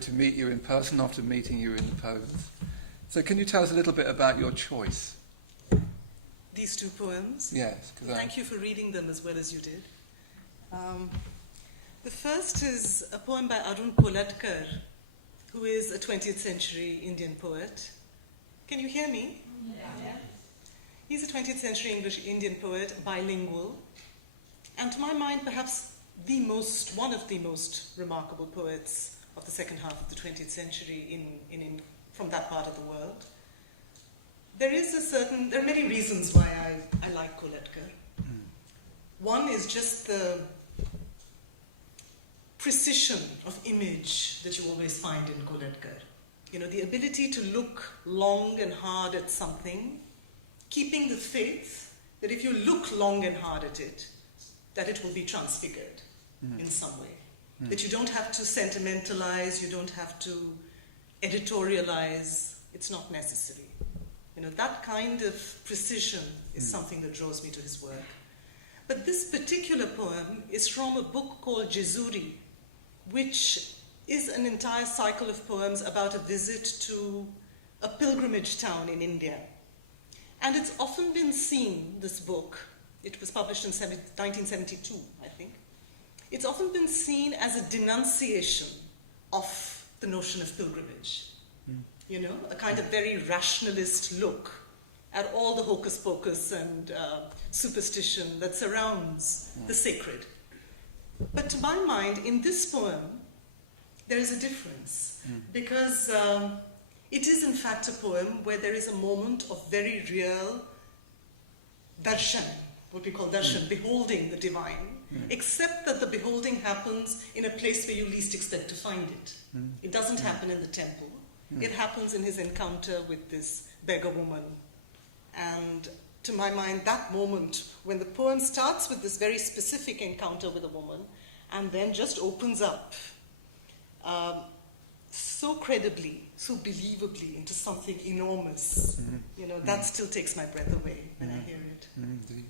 to meet you in person after meeting you in the poems. So can you tell us a little bit about your choice? These two poems? Yes. Thank you for reading them as well as you did. The first is a poem by Arundhathi Subramaniam, who is a 20th century Indian poet. Can you hear me? Yeah. He's a 20th century English-Indian poet, bilingual, and to my mind, perhaps one of the most remarkable poets of the second half of the 20th century from that part of the world. There are many reasons why I like Subramaniam. One is just the precision of image that you always find in Subramaniam. The ability to look long and hard at something, keeping the faith that if you look long and hard at it, that it will be transfigured in some way. That you don't have to sentimentalize, you don't have to editorialize, it's not necessary. That kind of precision is something that draws me to his work. But this particular poem is from a book called Jezuri, which is an entire cycle of poems about a visit to a pilgrimage town in India. And it's often been seen, this book, it was published in 1972, I think. It's often been seen as a denunciation of the notion of pilgrimage. A kind of very rationalist look at all the hocus pocus and superstition that surrounds the sacred. But to my mind, in this poem, there is a difference, because it is in fact a poem where there is a moment of very real darshan, what we call darshan, beholding the divine, except that the beholding happens in a place where you least expect to find it. It doesn't happen in the temple. It happens in his encounter with this beggar woman. And to my mind, that moment, when the poem starts with this very specific encounter with a woman, and then just opens up so credibly, so believably into something enormous, that still takes my breath away when I hear it. Indeed.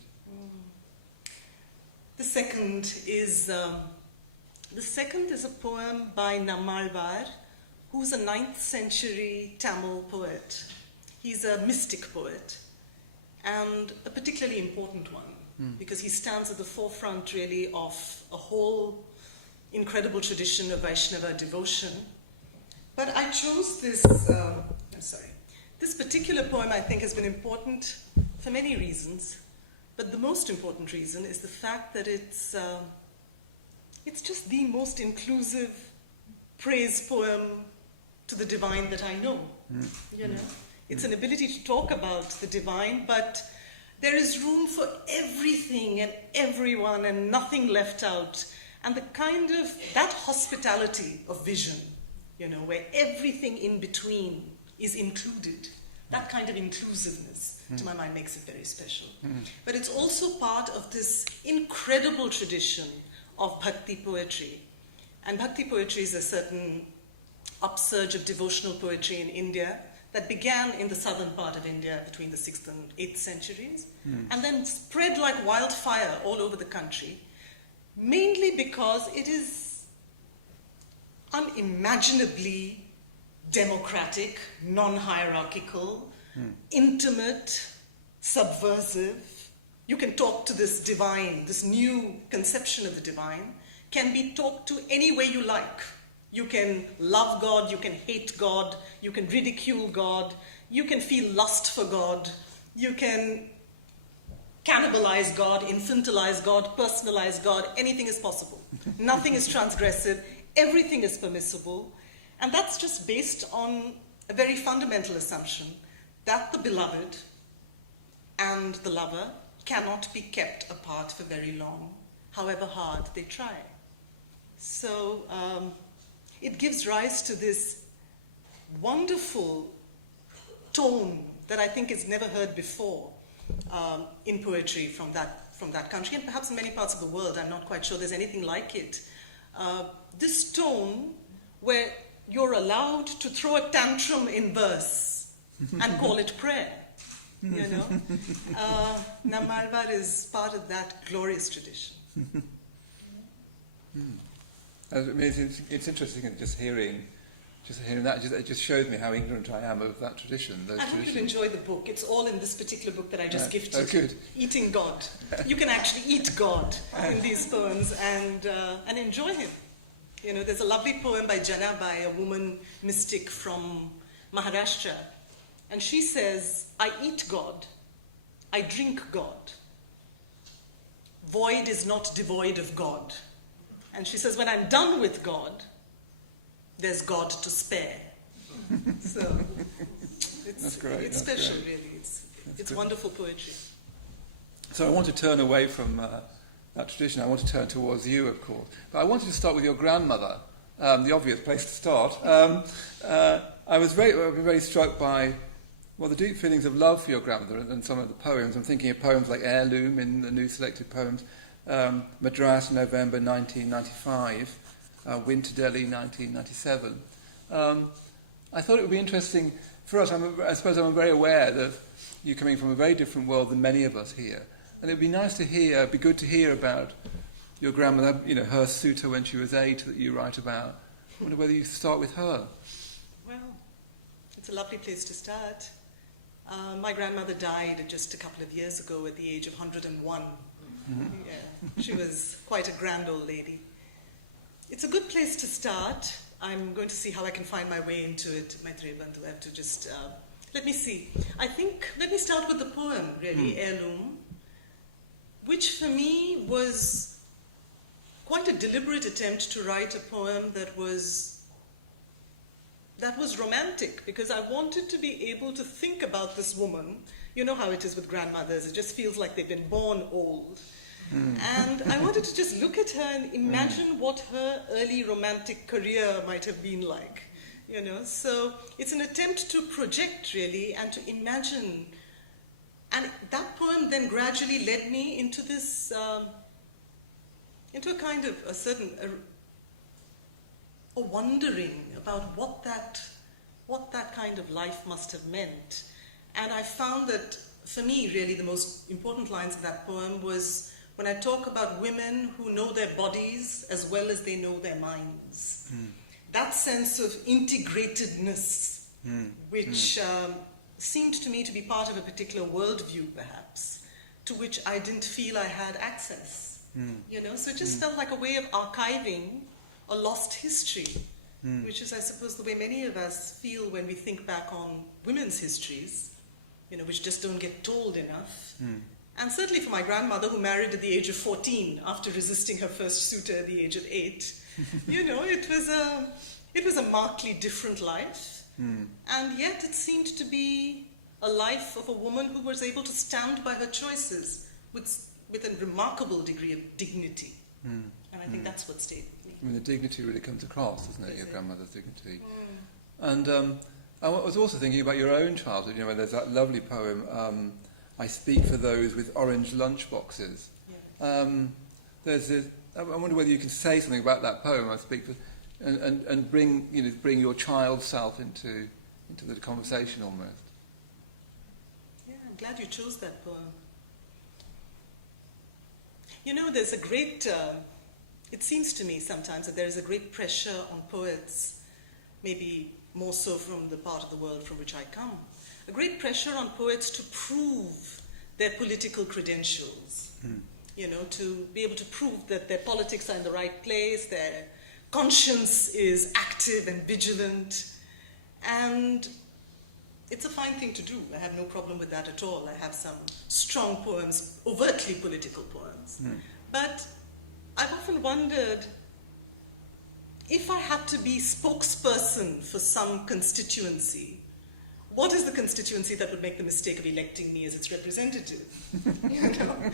The second is a poem by Nammalvar, who's a 9th century Tamil poet. He's a mystic poet, and a particularly important one, because he stands at the forefront, really, of a whole incredible tradition of Vaishnava devotion. But I chose this particular poem, I think, has been important for many reasons, but the most important reason is the fact that it's just the most inclusive praise poem to the divine that I know. It's an ability to talk about the divine, but there is room for everything and everyone and nothing left out. And that hospitality of vision, where everything in between is included, that kind of inclusiveness, to my mind, makes it very special. But it's also part of this incredible tradition of Bhakti poetry. And Bhakti poetry is a certain upsurge of devotional poetry in India that began in the southern part of India between the 6th and 8th centuries, and then spread like wildfire all over the country, mainly because it is unimaginably democratic, non-hierarchical, intimate, subversive. You can talk to this divine, this new conception of the divine, can be talked to any way you like. You can love God, you can hate God, you can ridicule God, you can feel lust for God, you can cannibalize God, infantilize God, personalize God. Anything is possible. Nothing is transgressive, everything is permissible, and that's just based on a very fundamental assumption that the beloved and the lover cannot be kept apart for very long, however hard they try. So it gives rise to this wonderful tone that I think is never heard before in poetry from that country, and perhaps in many parts of the world. I'm not quite sure there's anything like it. This tone where you're allowed to throw a tantrum in verse and call it prayer. Nammalvar is part of that glorious tradition. I mean, it's interesting just hearing just hearing that, it just shows me how ignorant I am of that tradition. I hope you'll enjoy the book. It's all in this particular book that I just gifted. Oh, good. Eating God. You can actually eat God in these poems and enjoy him. You know, there's a lovely poem by Janabai, a woman mystic from Maharashtra, and she says, I eat God, I drink God. Void is not devoid of God. And she says, when I'm done with God, there's God to spare. So that's great. It's that's special, great. really. It's wonderful poetry. So I want to turn away from that tradition. I want to turn towards you, of course. But I wanted to start with your grandmother, the obvious place to start. I was very struck by the deep feelings of love for your grandmother and some of the poems. I'm thinking of poems like Heirloom in the new selected poems, Madras, November 1995, Winter Delhi, 1997. I thought it would be interesting for us. I suppose I'm very aware that you're coming from a very different world than many of us here. And it'd be nice to hear, it'd be good to hear about your grandmother, you know, her sutta when she was 8 that you write about. I wonder whether you start with her. Well, it's a lovely place to start. My grandmother died just a couple of years ago at the age of 101. Mm-hmm. Yeah, she was quite a grand old lady. It's a good place to start. I'm going to see how I can find my way into it, Maitreyabandhu. I have to just... let me see. Let me start with the poem, really, Heirloom, which for me was quite a deliberate attempt to write a poem that was romantic, because I wanted to be able to think about this woman. You know how it is with grandmothers. It just feels like they've been born old. And I wanted to just look at her and imagine what her early romantic career might have been like. You know, so it's an attempt to project, really, and to imagine. And that poem then gradually led me into this, into a kind of a wondering about what that kind of life must have meant. And I found that, for me, really, the most important lines of that poem was when I talk about women who know their bodies as well as they know their minds. That sense of integratedness, which seemed to me to be part of a particular worldview, perhaps, to which I didn't feel I had access. You know, so it just felt like a way of archiving a lost history, which is, I suppose, the way many of us feel when we think back on women's histories, you know, which just don't get told enough. And certainly for my grandmother, who married at the age of 14 after resisting her first suitor at the age of 8, you know, it was a markedly different life. And yet it seemed to be a life of a woman who was able to stand by her choices with a remarkable degree of dignity. And I think that's what stayed with me. I mean, the dignity really comes across, doesn't it? Your grandmother's dignity. And I was also thinking about your own childhood. You know, there's that lovely poem, I Speak for Those with Orange Lunchboxes. There's this, I wonder whether you can say something about that poem, I Speak for, and bring your child self into the conversation almost. Yeah, I'm glad you chose that poem. You know, there's a great, it seems to me sometimes that there is a great pressure on poets, maybe more so from the part of the world from which I come, a great pressure on poets to prove their political credentials, you know, to be able to prove that their politics are in the right place, their conscience is active and vigilant, and it's a fine thing to do. I have no problem with that at all. I have some strong poems, overtly political poems. But I've often wondered, if I had to be spokesperson for some constituency, what is the constituency that would make the mistake of electing me as its representative? You know?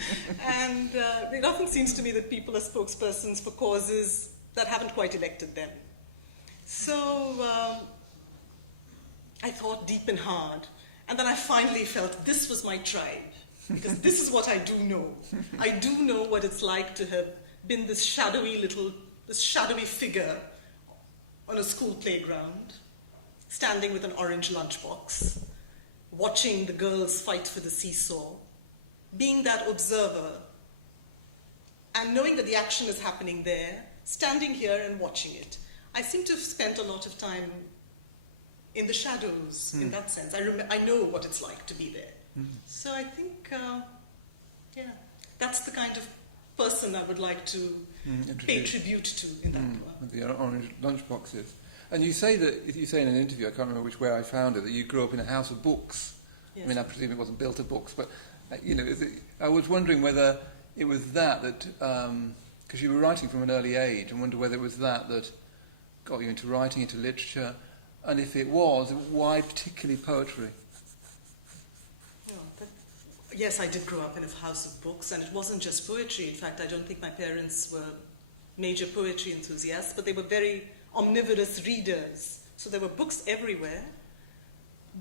And it often seems to me that people are spokespersons for causes that haven't quite elected them. So I thought deep and hard, and then I finally felt this was my tribe, because this is what I do know. I do know what it's like to have been this shadowy figure on a school playground, standing with an orange lunchbox, watching the girls fight for the seesaw, being that observer, and knowing that the action is happening there, standing here and watching it. I seem to have spent a lot of time in the shadows, in that sense. I know what it's like to be there. So I think, that's the kind of person I would like to pay tribute to in that poem. With the orange lunchboxes. And you say in an interview, I can't remember which way I found it, that you grew up in a house of books. Yes. I mean, I presume it wasn't built of books, but, I was wondering whether it was that, because you were writing from an early age, and wonder whether it was that got you into writing, into literature, and if it was, why particularly poetry? Yes, I did grow up in a house of books, and it wasn't just poetry. In fact, I don't think my parents were major poetry enthusiasts, but they were very omnivorous readers. So there were books everywhere.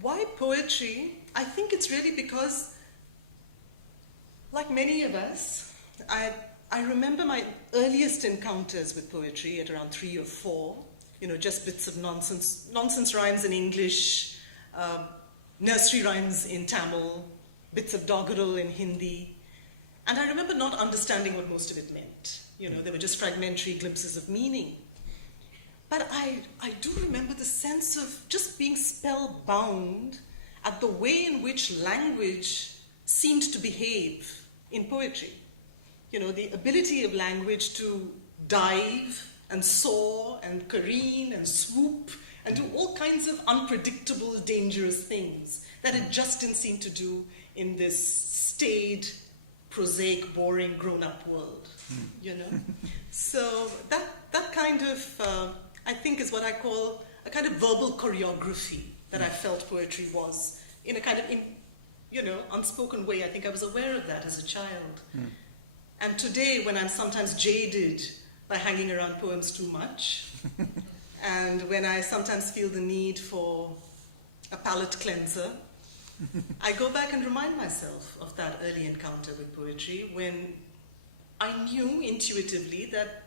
Why poetry? I think it's really because, like many of us, I remember my earliest encounters with poetry at around 3 or 4, just bits of nonsense rhymes in English, nursery rhymes in Tamil, bits of doggerel in Hindi. And I remember not understanding what most of it meant. They were just fragmentary glimpses of meaning. But I do remember the sense of just being spellbound at the way in which language seemed to behave in poetry. The ability of language to dive and soar and careen and swoop and do all kinds of unpredictable, dangerous things that it just didn't seem to do in this staid, prosaic, boring, grown-up world, So that kind of, I think, is what I call a kind of verbal choreography that I felt poetry was, in a kind of, unspoken way. I think I was aware of that as a child. And today, when I'm sometimes jaded by hanging around poems too much, and when I sometimes feel the need for a palate cleanser, I go back and remind myself of that early encounter with poetry when I knew intuitively that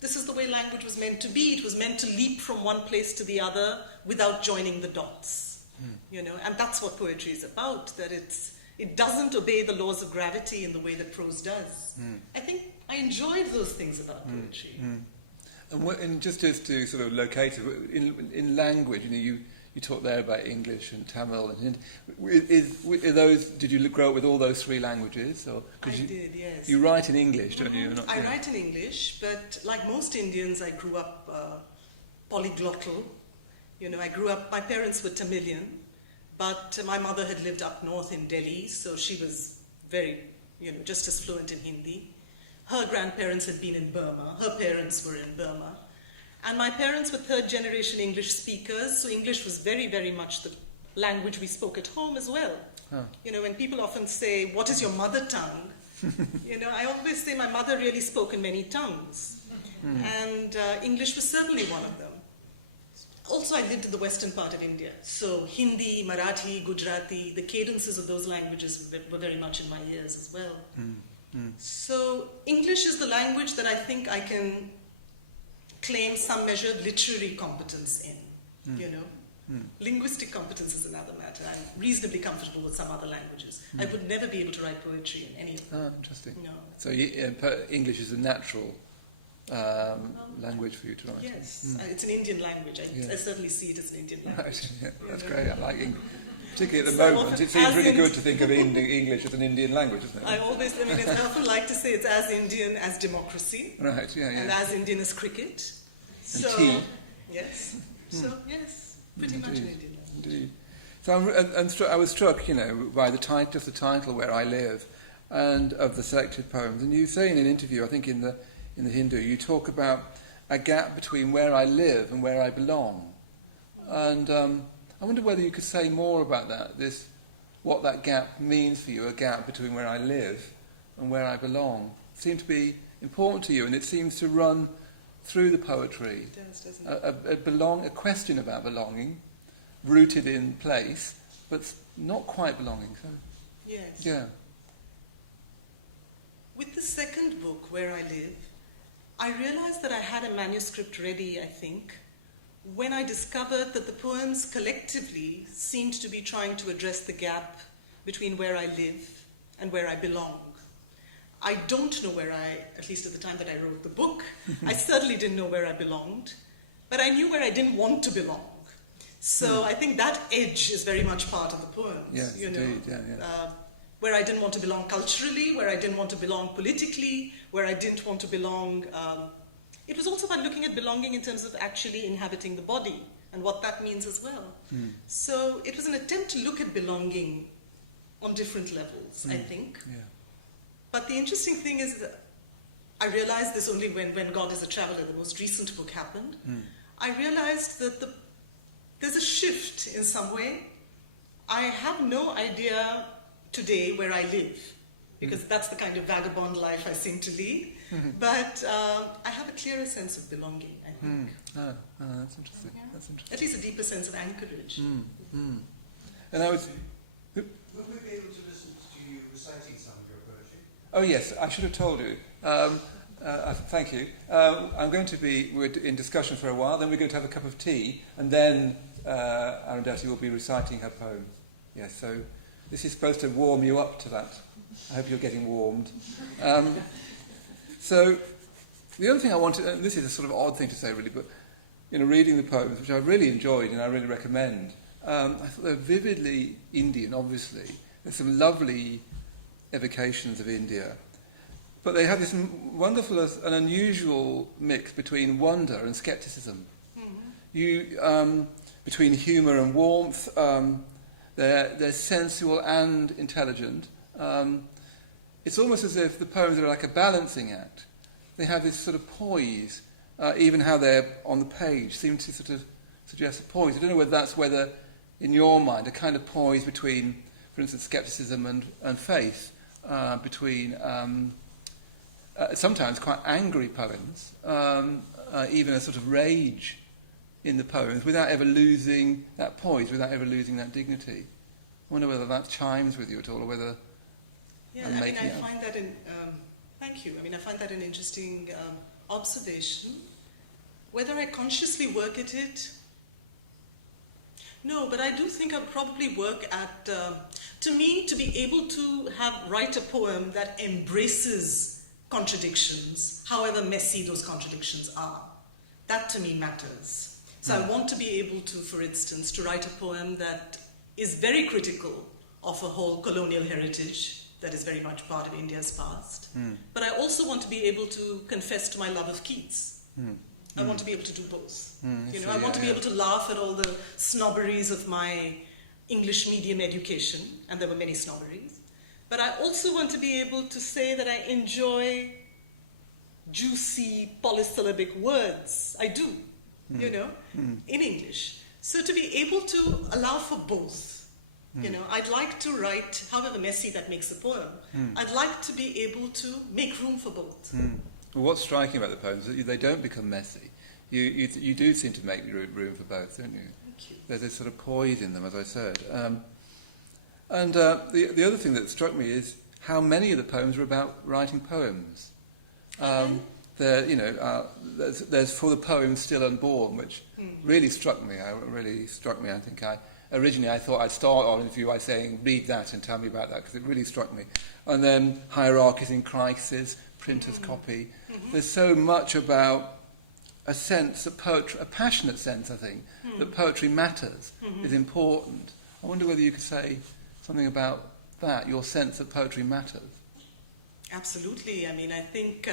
this is the way language was meant to be. It was meant to leap from one place to the other without joining the dots. And that's what poetry is about, that it doesn't obey the laws of gravity in the way that prose does. I think I enjoyed those things about poetry. And just as to sort of locate it, in language, you talk there about English and Tamil and Hindi. Did you grow up with all those 3 languages? Or, I did, yes. You write in English, don't you? I write in English, but like most Indians, I grew up polyglottal. My parents were Tamilian, but my mother had lived up north in Delhi, so she was very, just as fluent in Hindi. Her grandparents had been in Burma. Her parents were in Burma. And my parents were 3rd-generation English speakers, so English was very, very much the language we spoke at home as well. When people often say, what is your mother tongue? I always say my mother really spoke in many tongues. And English was certainly one of them. Also, I lived in the western part of India, so Hindi, Marathi, Gujarati, the cadences of those languages were very much in my ears as well. So English is the language that I think I can claim some measure of literary competence in, Linguistic competence is another matter. I'm reasonably comfortable with some other languages. I would never be able to write poetry in any of them. Interesting. No. So English is a natural language for you to write. Yes, it's an Indian language. I certainly see it as an Indian language. Right, yeah, that's great. I like English. Particularly at the moment, it seems really good to think of English as an Indian language, isn't it? I often like to say it's as Indian as democracy. Right, yeah. And as Indian as cricket. And tea. Yes. So, yes, pretty much an Indian language. Indeed. So I was struck, by the title, Where I Live, and of the selected poems. And you say in an interview, I think in the Hindu, you talk about a gap between where I live and where I belong. And I wonder whether you could say more about that, what that gap means for you, a gap between where I live and where I belong. It seems to be important to you, and it seems to run through the poetry. It does, doesn't it? A question about belonging, rooted in place, but not quite belonging. So, yes. Yeah. With the second book, Where I Live, I realized that I had a manuscript ready, I think, when I discovered that the poems collectively seemed to be trying to address the gap between where I live and where I belong. I don't know at least at the time that I wrote the book, I certainly didn't know where I belonged, but I knew where I didn't want to belong. So I think that edge is very much part of the poems. Yes, indeed, yeah. Where I didn't want to belong culturally, where I didn't want to belong politically, where I didn't want to belong. It was also about looking at belonging in terms of actually inhabiting the body and what that means as well. So it was an attempt to look at belonging on different levels, I think. Yeah. But the interesting thing is that I realized this only when God is a Traveler, the most recent book, happened. I realized that there's a shift in some way. I have no idea today where I live, because that's the kind of vagabond life I seem to lead. But I have a clearer sense of belonging, I think. Oh, that's interesting. Yeah. That's interesting. At least a deeper sense of anchorage. And I was... Will we be able to listen to you reciting some of your poetry? Oh yes, I should have told you. Thank you. We're in discussion for a while, then we're going to have a cup of tea, and then Arundhati will be reciting her poems. Yes, so this is supposed to warm you up to that. I hope you're getting warmed. So the other thing I wanted, and this is a sort of odd thing to say really, but reading the poems, which I really enjoyed and I really recommend, I thought they're vividly Indian, obviously. There's some lovely evocations of India. But they have this wonderful and unusual mix between wonder and scepticism. Between humour and warmth, they're sensual and intelligent. It's almost as if the poems are like a balancing act. They have this sort of poise, even how they're on the page seem to sort of suggest a poise. I don't know whether in your mind, a kind of poise between, for instance, scepticism and faith, between sometimes quite angry poems, even a sort of rage in the poems, without ever losing that poise, without ever losing that dignity. I wonder whether that chimes with you at all, or whether... Yeah, I find that thank you. I find that an interesting observation. Whether I consciously work at it... No, but I do think I probably work at... to me, to be able to write a poem that embraces contradictions, however messy those contradictions are, that to me matters. So I want to be able to, for instance, to write a poem that is very critical of a whole colonial heritage that is very much part of India's past. But I also want to be able to confess to my love of Keats. I want to be able to do both. I want to be able to laugh at all the snobberies of my English medium education, and there were many snobberies. But I also want to be able to say that I enjoy juicy polysyllabic words. I do, in English. So to be able to allow for both. I'd like to write, however messy that makes a poem, I'd like to be able to make room for both. Well, what's striking about the poems is that they don't become messy. You do seem to make room for both, don't you? Thank you. There's this sort of poise in them, as I said. And the other thing that struck me is how many of the poems are about writing poems. There's For the Poem Still Unborn, which really struck me. I think originally I thought I'd start our interview by saying, read that and tell me about that, because it really struck me. And then Hierarchies in Crisis, Printer's Copy. There's so much about a sense that poetry, a passionate sense, I think, that poetry matters, is important. I wonder whether you could say something about that, your sense that poetry matters. Absolutely. I think,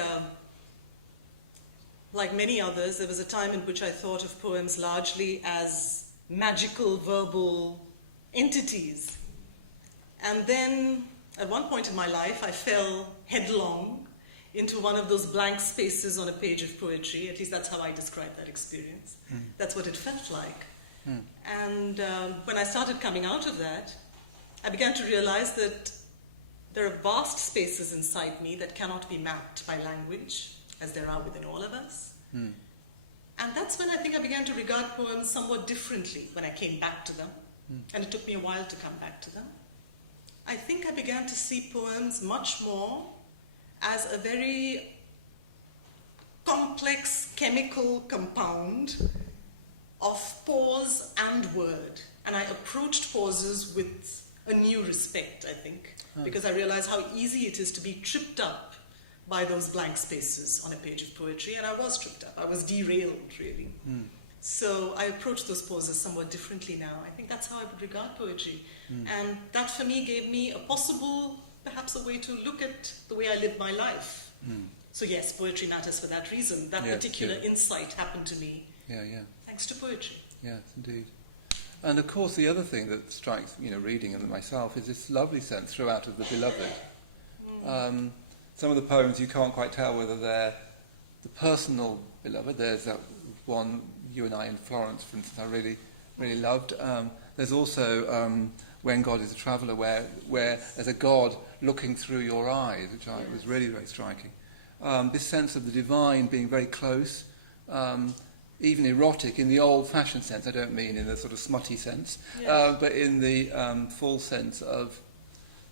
like many others, there was a time in which I thought of poems largely as magical verbal entities. And then, at one point in my life, I fell headlong into one of those blank spaces on a page of poetry. At least that's how I describe that experience. That's what it felt like. And when I started coming out of that, I began to realize that there are vast spaces inside me that cannot be mapped by language, as there are within all of us. And that's when I think I began to regard poems somewhat differently when I came back to them. And it took me a while to come back to them. I think I began to see poems much more as a very complex chemical compound of pause and word. And I approached pauses with a new respect, I think, because I realized how easy it is to be tripped up by those blank spaces on a page of poetry, and I was tripped up. I was derailed, really. So I approach those poses somewhat differently now. I think that's how I would regard poetry. And that for me gave me a possible, perhaps a way to look at the way I live my life. So yes, poetry matters for that reason. That particular insight happened to me thanks to poetry. Yes, indeed. And of course the other thing that strikes, reading them myself, is this lovely sense throughout of the beloved. Some of the poems you can't quite tell whether they're the personal beloved. There's that one, You and I in Florence, for instance, I really, really loved. There's also When God is a Traveller, where there's a God looking through your eyes, which was really very striking. This sense of the divine being very close, even erotic in the old-fashioned sense. I don't mean in the sort of smutty sense, but in the full sense of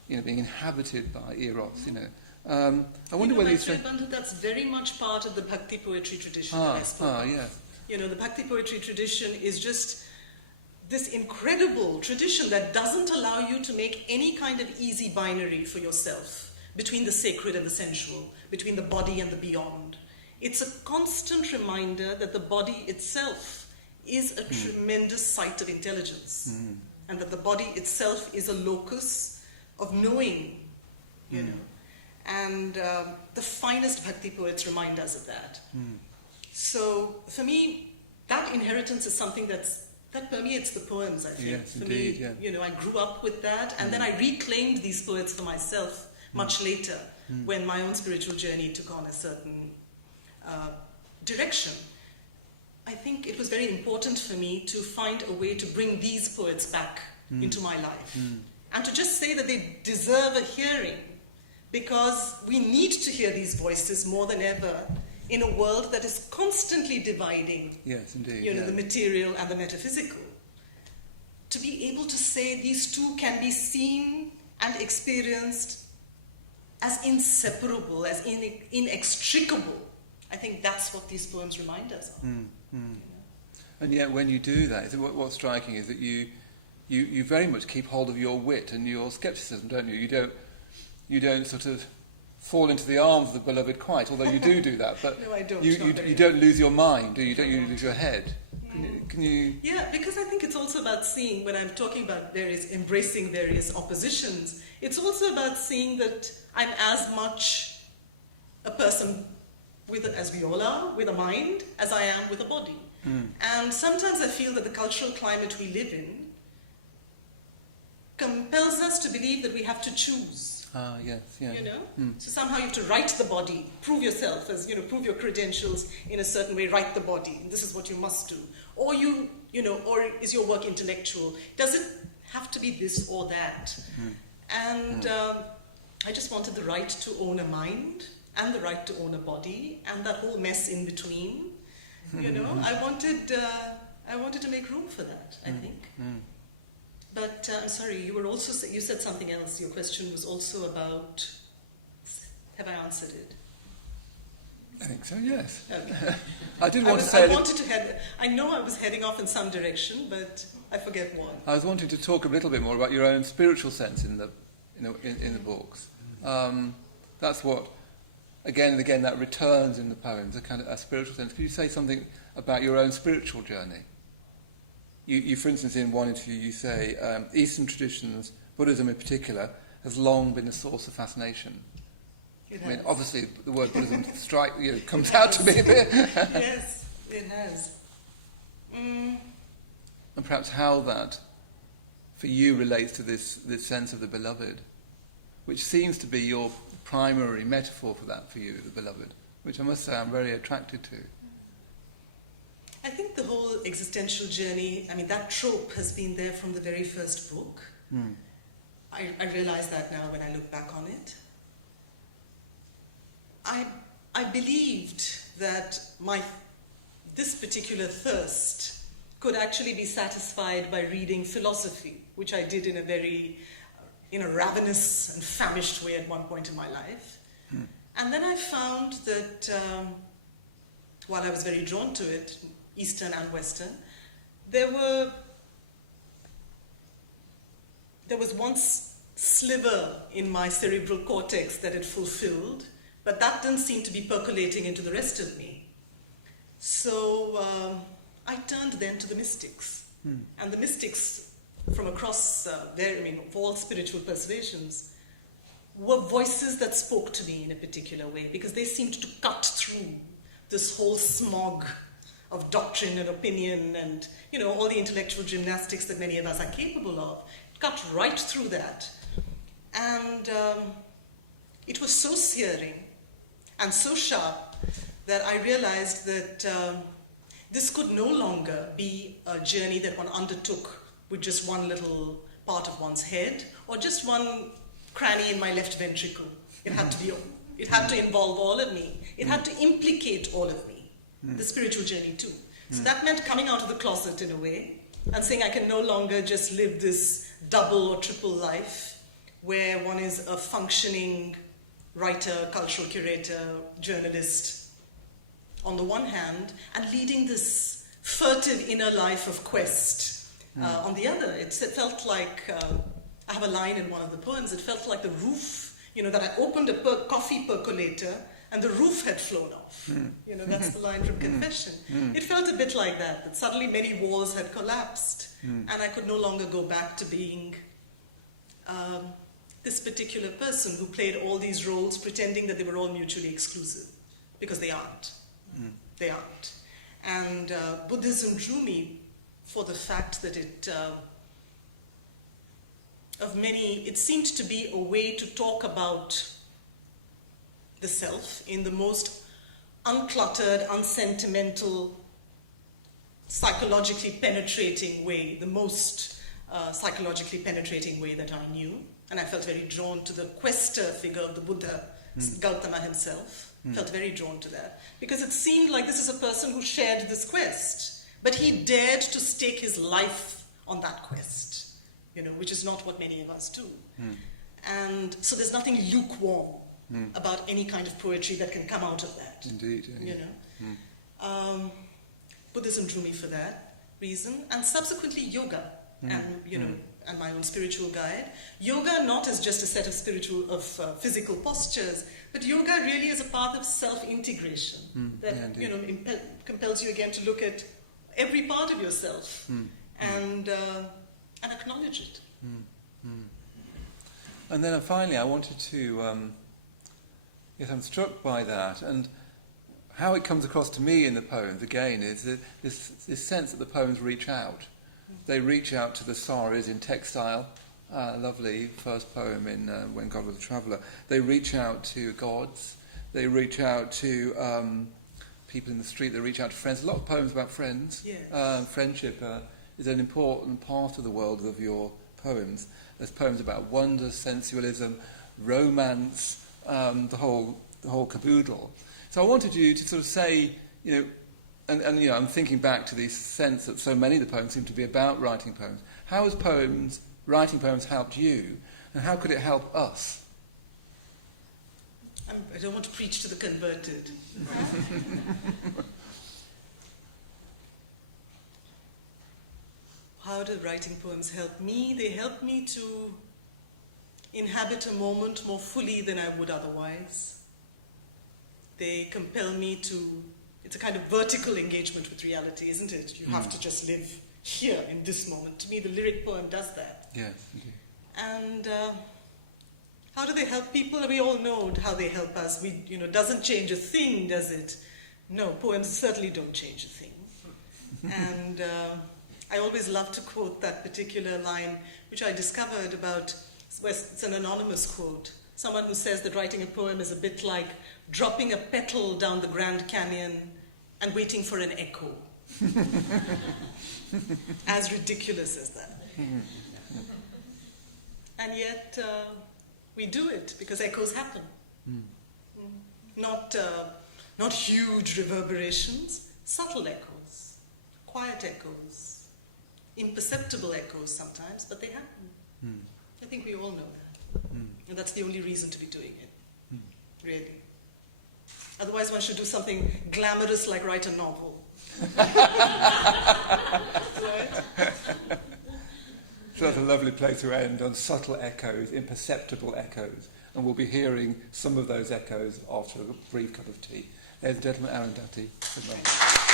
being inhabited by eros. I wonder whether Maitreyabandhu, that's very much part of the Bhakti poetry tradition that I spoke of. Yes. The Bhakti poetry tradition is just this incredible tradition that doesn't allow you to make any kind of easy binary for yourself between the sacred and the sensual, between the body and the beyond. It's a constant reminder that the body itself is a tremendous site of intelligence, and that the body itself is a locus of knowing, And the finest Bhakti poets remind us of that. So, for me, that inheritance is something that permeates the poems, I think. Yes, for indeed, me, I grew up with that, and then I reclaimed these poets for myself much later, when my own spiritual journey took on a certain direction. I think it was very important for me to find a way to bring these poets back into my life. And to just say that they deserve a hearing, because we need to hear these voices more than ever in a world that is constantly dividing the material and the metaphysical. To be able to say these two can be seen and experienced as inseparable, as inextricable, I think that's what these poems remind us of. And yet when you do that, what's striking is that you very much keep hold of your wit and your scepticism, don't you? You don't sort of fall into the arms of the beloved quite, although you do that. But no, I don't. You don't lose your mind, do you? Don't you lose your head? Can you? Yeah, because I think it's also about seeing, when I'm talking about embracing various oppositions, it's also about seeing that I'm as much a person, as we all are, with a mind, as I am with a body. And sometimes I feel that the cultural climate we live in compels us to believe that we have to choose. Yes, yeah. So somehow you have to write the body, prove yourself, prove your credentials in a certain way, write the body, and this is what you must do. Or or is your work intellectual? Does it have to be this or that? And I just wanted the right to own a mind, and the right to own a body, and that whole mess in between. I wanted to make room for that, I think. But I'm sorry, you said something else. Your question was also about, have I answered it? I think so, yes. Okay. I know I was heading off in some direction, but I forget what. I was wanting to talk a little bit more about your own spiritual sense in the books. That's what, again and again, that returns in the poems, a kind of a spiritual sense. Could you say something about your own spiritual journey? You, for instance, in one interview, you say Eastern traditions, Buddhism in particular, has long been a source of fascination. I mean, obviously, the word Buddhism comes out to me a bit. Yes, it has. And perhaps how that, for you, relates to this sense of the beloved, which seems to be your primary metaphor for that, for you, the beloved, which I must say I'm very attracted to. I think the whole existential journey, that trope has been there from the very first book. I realize that now when I look back on it. I believed that this particular thirst could actually be satisfied by reading philosophy, which I did in a ravenous and famished way at one point in my life. And then I found that while I was very drawn to it, Eastern and Western, there was one sliver in my cerebral cortex that it fulfilled, but that didn't seem to be percolating into the rest of me. So I turned then to the mystics. And the mystics from across all spiritual persuasions were voices that spoke to me in a particular way, because they seemed to cut through this whole smog of doctrine and opinion and, all the intellectual gymnastics that many of us are capable of. Cut right through that. And it was so searing and so sharp that I realized that this could no longer be a journey that one undertook with just one little part of one's head or just one cranny in my left ventricle. It had to involve all of me. It had to implicate all of me, the spiritual journey too. So that meant coming out of the closet in a way and saying I can no longer just live this double or triple life where one is a functioning writer, cultural curator, journalist on the one hand, and leading this furtive inner life of quest on the other. It felt like, I have a line in one of the poems, it felt like the roof, that I opened a coffee percolator and the roof had flown off. That's the line from Confession. It felt a bit like that suddenly many walls had collapsed and I could no longer go back to being this particular person who played all these roles pretending that they were all mutually exclusive, because they aren't. They aren't. And Buddhism drew me for the fact that it seemed to be a way to talk about the self in the most uncluttered, unsentimental, psychologically penetrating way, the most psychologically penetrating way that I knew. And I felt very drawn to the quester figure of the Buddha, Gautama himself. Felt very drawn to that. Because it seemed like this is a person who shared this quest, but he dared to stake his life on that quest, which is not what many of us do. And so there's nothing lukewarm about any kind of poetry that can come out of that. Indeed. Buddhism drew me for that reason, and subsequently yoga, and my own spiritual guide. Yoga not as just a set of physical postures, but yoga really is a path of self-integration that compels you again to look at every part of yourself and acknowledge it. And then finally, I wanted to. Yes, I'm struck by that, and how it comes across to me in the poems again is that this sense that the poems reach out. They reach out to the saris in textile, lovely first poem in When God Was a Traveller. They reach out to gods. They reach out to people in the street. They reach out to friends. A lot of poems about friends. Yes. Friendship is an important part of the world of your poems. There's poems about wonder, sensualism, romance, the whole caboodle. So I wanted you to sort of say, and I'm thinking back to this sense that so many of the poems seem to be about writing poems. How has writing poems helped you, and how could it help us? I don't want to preach to the converted. How do writing poems help me? They help me to inhabit a moment more fully than I would otherwise. They compel me to... It's a kind of vertical engagement with reality, isn't it? You have to just live here in this moment. To me, the lyric poem does that. Yes, indeed. And how do they help people? We all know how they help us. Doesn't change a thing, does it? No, poems certainly don't change a thing. And I always love to quote that particular line, which I discovered about, it's an anonymous quote. Someone who says that writing a poem is a bit like dropping a petal down the Grand Canyon and waiting for an echo. As ridiculous as that. And yet we do it because echoes happen. Not huge reverberations, subtle echoes, quiet echoes, imperceptible echoes sometimes, but they happen. I think we all know that. And that's the only reason to be doing it, really. Otherwise one should do something glamorous like write a novel. Right? So that's a lovely place to end, on subtle echoes, imperceptible echoes. And we'll be hearing some of those echoes after a brief cup of tea. Ladies and gentlemen, Arundhathi Subramaniam.